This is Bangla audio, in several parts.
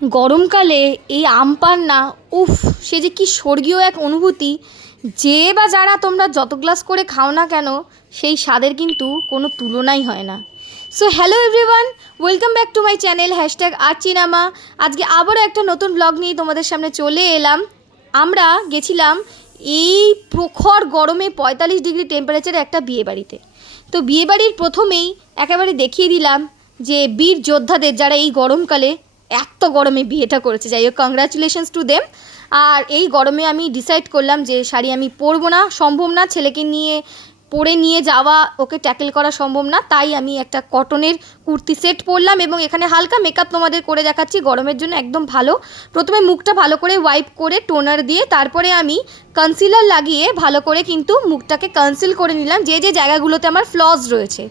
গরমকালে এই আম পান্না উফ, সে যে কি স্বর্গীয় এক অনুভূতি। যে বা যারা তোমরা যত গ্লাস করে খাও না কেন, সেই স্বাদের কিন্তু কোনো তুলনাই হয় না। So hello everyone welcome back to my channel hashtag আর চিনামা আজকে আবারও একটা নতুন ব্লগ নিয়ে তোমাদের সামনে চলে এলাম। আমরা গেছিলাম এই প্রখর গরমে পঁয়তাল্লিশ ডিগ্রি টেম্পারেচারে একটা বিয়ে বাড়িতে। তো বিয়েবাড়ির প্রথমেই একেবারে দেখিয়ে দিলাম যে বীর যোদ্ধাদের যারা এই গরমকালে এত গরমে বিয়েটা করেছে। যাই হোক কংগ্রাচুলেশনস টু দেম আর এই গরমে আমি ডিসাইড করলাম যে শাড়ি আমি পরবো না, সম্ভব না ছেলেকে নিয়ে পরে নিয়ে যাওয়া, ওকে ট্যাকেল করা সম্ভব না। তাই আমি একটা কটনের কুর্তি সেট পরলাম এবং এখানে হালকা মেকআপ তোমাদের করে দেখাচ্ছি। গরমের জন্য একদম ভালো। প্রথমে মুখটা ভালো করে ওয়াইপ করে টোনার দিয়ে, তারপরে আমি কনসিলার লাগিয়ে ভালো করে কিন্তু মুখটাকে কনসিল করে নিলাম। যে যে জায়গাগুলোতে আমার ফ্লস রয়েছে।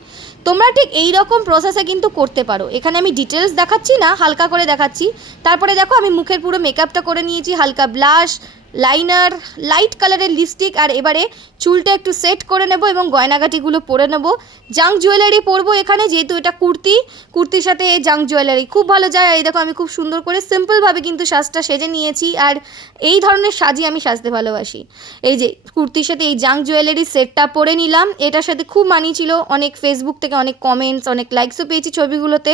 তোমরা ঠিক এই রকম প্রসেসে কিন্তু করতে পারো। এখানে আমি ডিটেলস দেখাচ্ছি না, হালকা করে দেখাচ্ছি। তারপরে দেখো, আমি মুখের পুরো মেকআপটা করে নিয়েছি, হালকা ব্লাশ লাইনার লাইট কালারের লিপস্টিক আর এবারে চুলটা একটু সেট করে নেব এবং গয়নাগাটিগুলো পরে নেব। জাং জুয়েলারি পরবো এখানে, যেহেতু এটা কুর্তি, কুর্তির সাথে জাং জুয়েলারি খুব ভালো যায়। এই দেখো আমি খুব সুন্দর করে সিম্পলভাবে কিন্তু সাজটা সেজে নিয়েছি আর এই ধরনের সাজই আমি সাজতে ভালোবাসি। এই যে কুর্তির সাথে এই জাং জুয়েলারি সেটটা পরে নিলাম। এটার সাথে খুব মানিয়েছিল অনেক ফেসবুক থেকে অনেক কমেন্টস অনেক লাইকসও পেয়েছি ছবিগুলোতে।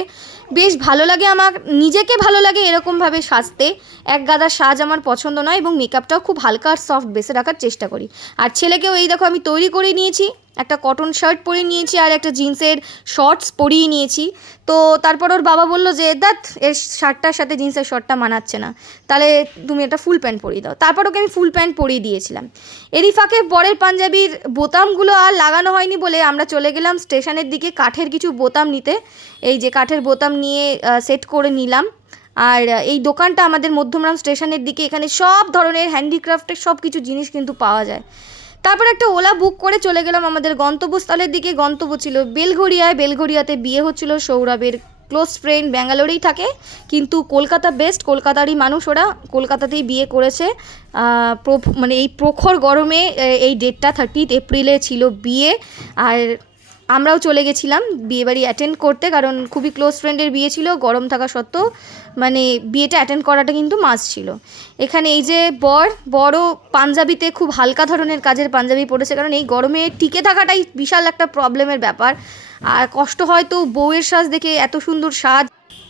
বেশ ভালো লাগে আমার, নিজেকে ভালো লাগে এরকমভাবে সাজতে। এক গাদা সাজ আমার পছন্দ নয় এবং মেকআপটাও খুব হালকা আর সফট বেসে রাখার চেষ্টা করি। আর ছেলেকেও এই দেখো আমি তৈরি করে নিয়েছি, একটা কটন শার্ট পরে নিয়েছি আর একটা জিন্সের শর্টস পরিয়ে নিয়েছি। তো তারপর ওর বাবা বলল যে দাত এর শার্টটার সাথে জিন্সের শর্টটা মানাচ্ছে না। তাহলে তুমি একটা ফুল প্যান্ট পরিয়ে দাও। তারপর ওকে আমি ফুল প্যান্ট পরিয়ে দিয়েছিলাম। এরই ফাঁকে পরের পাঞ্জাবির বোতামগুলো আর লাগানো হয়নি বলে আমরা চলে গেলাম স্টেশনের দিকে কাঠের কিছু বোতাম নিতে। এই যে কাঠের বোতাম নিয়ে সেট করে নিলাম। আর এই দোকানটা আমাদের মধ্যমরাম স্টেশনের দিকে, এখানে সব ধরনের হ্যান্ডিক্রাফটের সব কিছু জিনিস কিন্তু পাওয়া যায়। তারপর একটা ওলা বুক করে চলে গেলাম আমাদের গন্তব্যস্থলের দিকে। গন্তব্য ছিল বেলঘড়িয়ায়। বেলঘড়িয়াতে বিয়ে হচ্ছিল সৌরভের ক্লোজ ফ্রেন্ড ব্যাঙ্গালোরেই থাকে। কিন্তু কলকাতা বেস্ট কলকাতারই মানুষ ওরা। কলকাতাতেই বিয়ে করেছে। মানে এই প্রখর গরমে এই ডেটটা থার্টিথ এপ্রিলে ছিল বিয়ে। আর আমরাও চলে গেছিলাম বিয়েবাড়ি অ্যাটেন্ড করতে, কারণ খুবই ক্লোজ ফ্রেন্ডের বিয়ে ছিল, গরম থাকা সত্ত্বেও মানে বিয়েটা অ্যাটেন্ড করাটা কিন্তু মাস ছিল। এখানে এই যে বর বড় পাঞ্জাবিতে খুব হালকা ধরনের কাজের পাঞ্জাবি পড়েছে কারণ এই গরমে টিকে থাকাটাই বিশাল একটা প্রবলেমের ব্যাপার। আর কষ্ট হয়তো বউয়ের সাজ দেখে এত সুন্দর সাজ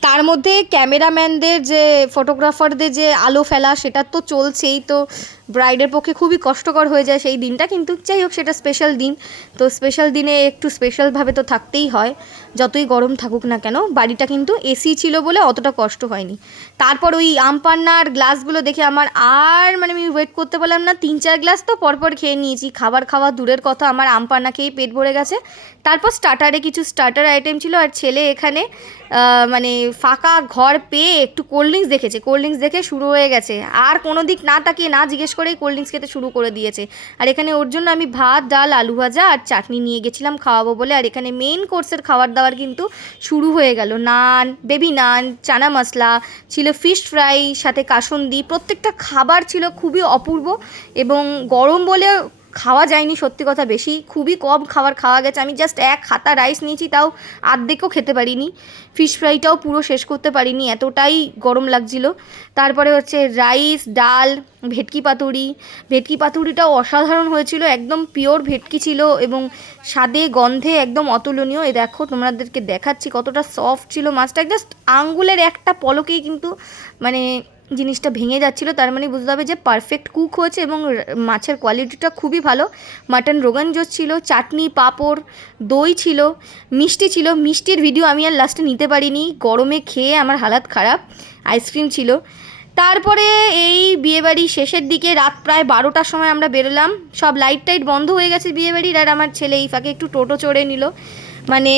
তার মধ্যে ক্যামেরাম্যানদের যে, ফটোগ্রাফারদের যে আলো ফেলা, সেটা তো চলছেই। তো ব্রাইডের পক্ষে খুবই কষ্টকর হয়ে যায় সেই দিনটা, কিন্তু যাই হোক, সেটা স্পেশাল দিন। তো স্পেশাল দিনে একটু স্পেশালভাবে তো থাকতেই হয়। যতই গরম থাকুক না কেন, বাড়িটা কিন্তু এসি ছিল বলে অতটা কষ্ট হয়নি। তারপর ওই আমপান্নার গ্লাসগুলো দেখে আমার আর মানে আমি ওয়েট করতে পারলাম না। তিন চার গ্লাস তো পরপর খেয়ে নিয়েছি। খাবার খাওয়া দূরের কথা, আমার আমপান্না খেয়েই পেট ভরে গেছে। তারপর স্টার্টারে কিছু স্টার্টার আইটেম ছিল আর ছেলে এখানে মানে ফাঁকা ঘর পেয়ে একটু কোল্ড ড্রিঙ্কস দেখেছে। কোল্ড ড্রিঙ্কস দেখে শুরু হয়ে গেছে। আর কোনো দিক না তাকিয়ে না জিজ্ঞেস করেই কোল্ড ড্রিঙ্কস খেতে শুরু করে দিয়েছে। আর এখানে ওর জন্য আমি ভাত, ডাল, আলু ভাজা আর চাটনি নিয়ে গেছিলাম খাওয়াবো বলে। আর এখানে মেন কোর্সের খাবার দাবার কিন্তু শুরু হয়ে গেল। নান বেবি নান, চানা মশলা, ছিল ফিশ ফ্রাই সাথে কাসুন্দি। প্রত্যেকটা খাবার ছিল খুবই অপূর্ব এবং গরম বলে খাওয়া যায়নি, সত্যি কথা বেশি। খুবই কম খাবার খাওয়া গেছে। আমি জাস্ট এক খাতা রাইস নিয়েছি, তাও আর্ধেকও খেতে পারিনি। ফিশ ফ্রাইটাও পুরো শেষ করতে পারিনি, এতটাই গরম লাগছিল। তারপরে হচ্ছে রাইস ডাল, ভেটকি পাতুরি। ভেটকি পাতুরিটাও অসাধারণ হয়েছিল, একদম পিওর ভেটকি ছিল এবং স্বাদে, গন্ধে একদম অতুলনীয়। এ দেখো, তোমাদেরকে দেখাচ্ছি কতটা সফট ছিল মাছটা। জাস্ট আঙ্গুলের একটা পলকেই কিন্তু মানে জিনিসটা ভেঙে যাচ্ছিল, তার মানে বুঝতে হবে যে পারফেক্ট কুক হয়েছে এবং মাছের কোয়ালিটিটা খুবই ভালো। মাটন রোগান জোস ছিল, চাটনি, পাঁপড়, দই ছিল, মিষ্টি ছিল। মিষ্টির ভিডিও আমি আর লাস্টে নিতে পারিনি। গরমে খেয়ে আমার হালাত খারাপ আইসক্রিম ছিল। তারপরে এই বিয়েবাড়ি শেষের দিকে রাত প্রায় বারোটার সময় আমরা বেরোলাম। সব লাইট টাইট বন্ধ হয়ে গেছে বিয়েবাড়ির, আর আমার ছেলে এই ফাঁকে একটু টোটো চড়ে নিল। মানে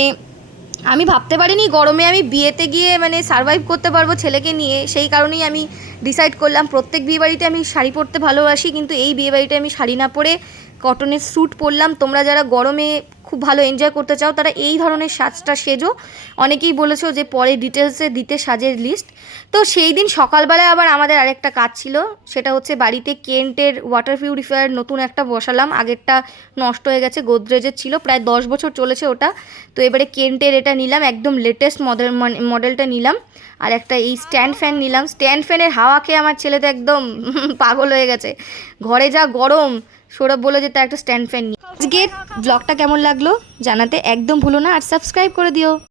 আমি ভাবতে পারিনি গরমে আমি বিয়েতে গিয়ে মানে সারভাইভ করতে পারব ছেলেকে নিয়ে। সেই কারণেই আমি ডিসাইড করলাম প্রত্যেক বিয়েবাড়িতে আমি শাড়ি পরতে ভালোবাসি, কিন্তু এই বিয়েবাড়িতে আমি শাড়ি না পরে কটনের স্যুট পরলাম। তোমরা যারা গরমে খুব ভালো এনজয় করতে চাও, তারা এই ধরনের সাজটা সেজো। অনেকেই বলেছ যে পরে ডিটেলসে দিতে সাজের লিস্ট তো সেই দিন সকালবেলায় আবার আমাদের আরেকটা কাজ ছিল, সেটা হচ্ছে বাড়িতে কেন্টের ওয়াটার পিউরিফায়ার নতুন একটা বসালাম। আগেরটা নষ্ট হয়ে গেছে, গোদরেজের ছিল, প্রায় দশ বছর চলেছে ওটা। তো এবারে কেন্টের এটা নিলাম, একদম লেটেস্ট মডেল মডেলটা নিলাম। আর একটা এই স্ট্যান্ড ফ্যান নিলাম। স্ট্যান্ড ফ্যানের হাওয়া খেয়ে আমার ছেলে তো একদম পাগল হয়ে গেছে। ঘরে যা গরম, সৌরভ বলে যে তার একটা স্ট্যান্ড ফ্যান নিয়ে আজকের ব্লগটা কেমন লাগল জানাতে একদম ভুলো না, আর সাবস্ক্রাইব করে দিও।